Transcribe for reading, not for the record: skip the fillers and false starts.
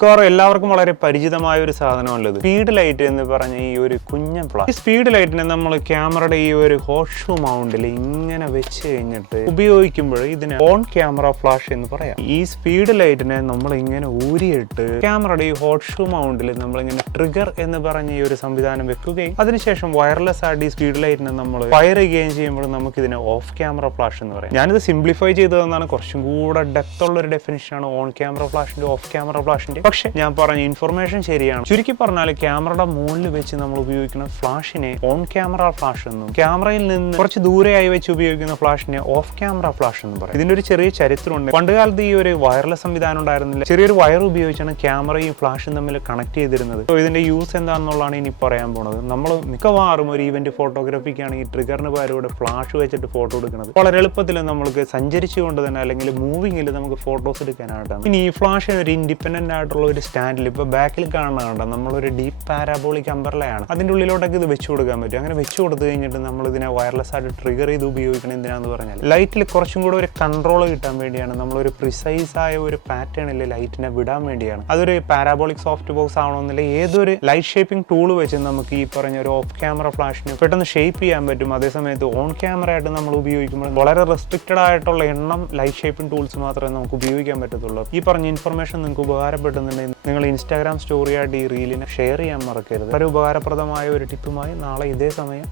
എല്ലാവർക്കും വളരെ പരിചിതമായ ഒരു സാധനമല്ലത് സ്പീഡ് ലൈറ്റ് എന്ന് പറഞ്ഞ ഈ ഒരു കുഞ്ഞൻ ഫ്ലാഷ്. ഈ സ്പീഡ് ലൈറ്റിനെ നമ്മൾ ക്യാമറയുടെ ഈ ഒരു ഹോട്ട് ഷൂ മൗണ്ടിൽ ഇങ്ങനെ വെച്ച് കഴിഞ്ഞിട്ട് ഉപയോഗിക്കുമ്പോൾ ഇതിന് ഓൺ ക്യാമറ ഫ്ലാഷ് എന്ന് പറയാം. ഈ സ്പീഡ് ലൈറ്റിനെ നമ്മൾ ഇങ്ങനെ ഊരിയിട്ട് ക്യാമറയുടെ ഈ ഹോട്ട് ഷൂ മൗണ്ടിൽ നമ്മളിങ്ങനെ ട്രിഗർ എന്ന് പറഞ്ഞ ഈ ഒരു സംവിധാനം വെക്കുകയും അതിനുശേഷം വയർലെസ് ആയിട്ട് ഈ സ്പീഡ് ലൈറ്റിനെ നമ്മൾ ഫയർ ചെയ്യുകയും ചെയ്യുമ്പോൾ നമുക്ക് ഇതിനെ ഓഫ് ക്യാമറ ഫ്ലാഷ് എന്ന് പറയാം. ഞാനിത് സിംപ്ലിഫൈ ചെയ്തതെന്നാണ്, കുറച്ചും കൂടെ ഡെപ്ത് ഉള്ള ഒരു ഡെഫിനിഷനാണ് ഓൺ ക്യാമറ ഫ്ലാഷിന്റെ ഓഫ് ക്യാമറ ഫ്ലാഷിന്റെ. പക്ഷെ ഞാൻ പറഞ്ഞ ഇൻഫർമേഷൻ ശരിയാണ്. ചുരുക്കി പറഞ്ഞാൽ ക്യാമറയുടെ മുകളിൽ വെച്ച് നമ്മൾ ഉപയോഗിക്കുന്ന ഫ്ലാഷിനെ ഓൺ ക്യാമറ ഫ്ലാഷ് എന്നും ക്യാമറയിൽ നിന്ന് കുറച്ച് ദൂരെയായി വെച്ച് ഉപയോഗിക്കുന്ന ഫ്ലാഷിനെ ഓഫ് ക്യാമറ ഫ്ലാഷ് എന്നും പറയും. ഇതിന്റെ ഒരു ചെറിയ ചരിത്രമുണ്ട്. പണ്ടുകാലത്ത് ഈ ഒരു വയർലെസ് സംവിധാനം ഉണ്ടായിരുന്നില്ല. ചെറിയൊരു വയർ ഉപയോഗിച്ചാണ് ക്യാമറയും ഫ്ലാഷും തമ്മിൽ കണക്ട് ചെയ്തിരുന്നത്. ഇതിന്റെ യൂസ് എന്താണെന്നുള്ളതാണ് ഇനി പറയാൻ പോണത്. നമ്മൾ മിക്കവാറും ഒരു ഇവന്റ് ഫോട്ടോഗ്രാഫിക്കാണ് ഈ ട്രിഗറിന് പകരം ഇവിടെ ഫ്ലാഷ് വെച്ചിട്ട് ഫോട്ടോ എടുക്കുന്നത്. വളരെ എളുപ്പത്തിൽ നമുക്ക് സഞ്ചരിച്ചുകൊണ്ട് തന്നെ അല്ലെങ്കിൽ മൂവിങ്ങിൽ നമുക്ക് ഫോട്ടോസ് എടുക്കാനായിട്ടാണ്. ഇനി ഈ ഫ്ലാഷ് ഒരു ഇൻഡിപെൻഡന്റ് ആയിട്ടുള്ള ഒരു സ്റ്റാൻഡിൽ ഇപ്പൊ ബാക്കിൽ കാണുന്നുണ്ട് നമ്മളൊരു ഡീപ്പ് പാരാബോളിക് അംബർലയാണ്. അതിന്റെ ഉള്ളിലോട്ടൊക്കെ ഇത് വെച്ചു കൊടുക്കാൻ പറ്റും. അങ്ങനെ വെച്ചു കൊടുത്തു കഴിഞ്ഞിട്ട് നമ്മൾ ഇതിനെ വയർലെസ് ആയിട്ട് ട്രിഗർ ചെയ്ത് ഉപയോഗിക്കണം. എന്തിനാന്ന് പറഞ്ഞാൽ ലൈറ്റിൽ കുറച്ചും കൂടെ ഒരു കൺട്രോൾ കിട്ടാൻ വേണ്ടിയാണ്. നമ്മളൊരു പ്രിസൈസ് ആയ ഒരു പാറ്റേണിൽ ലൈറ്റിനെ വിടാൻ വേണ്ടിയാണ്. അതൊരു പാരാബോളിക് സോഫ്റ്റ് ബോക്സ് ആവണമെന്നില്ല, ഏതൊരു ലൈറ്റ് ഷേപ്പിംഗ് ടൂൾ വെച്ച് നമുക്ക് ഈ പറഞ്ഞ ഒരു ഓഫ് ക്യാമറ ഫ്ലാഷിന് പെട്ടെന്ന് ഷേപ്പ് ചെയ്യാൻ പറ്റും. അതേസമയത്ത് ഓൺ ക്യാമറ ആയിട്ട് നമ്മൾ ഉപയോഗിക്കുമ്പോൾ വളരെ റെസ്ട്രിക്റ്റഡ് ആയിട്ടുള്ള എണ്ണം ലൈറ്റ് ഷേപ്പിംഗ് ടൂൾസ് മാത്രമേ നമുക്ക് ഉപയോഗിക്കാൻ പറ്റത്തുള്ളൂ. ഈ പറഞ്ഞ ഇൻഫർമേഷൻ നിങ്ങൾക്ക് ഉപകാരപ്പെടുന്നുണ്ടെങ്കിൽ നിങ്ങൾ ഇൻസ്റ്റാഗ്രാം സ്റ്റോറിയായിട്ട് ഈ റീലിനെ ഷെയർ ചെയ്യാൻ മറക്കരുത്. വളരെ ഉപകാരപ്രദമായ ഒരു ടിപ്പുമായി നാളെ ഇതേ സമയം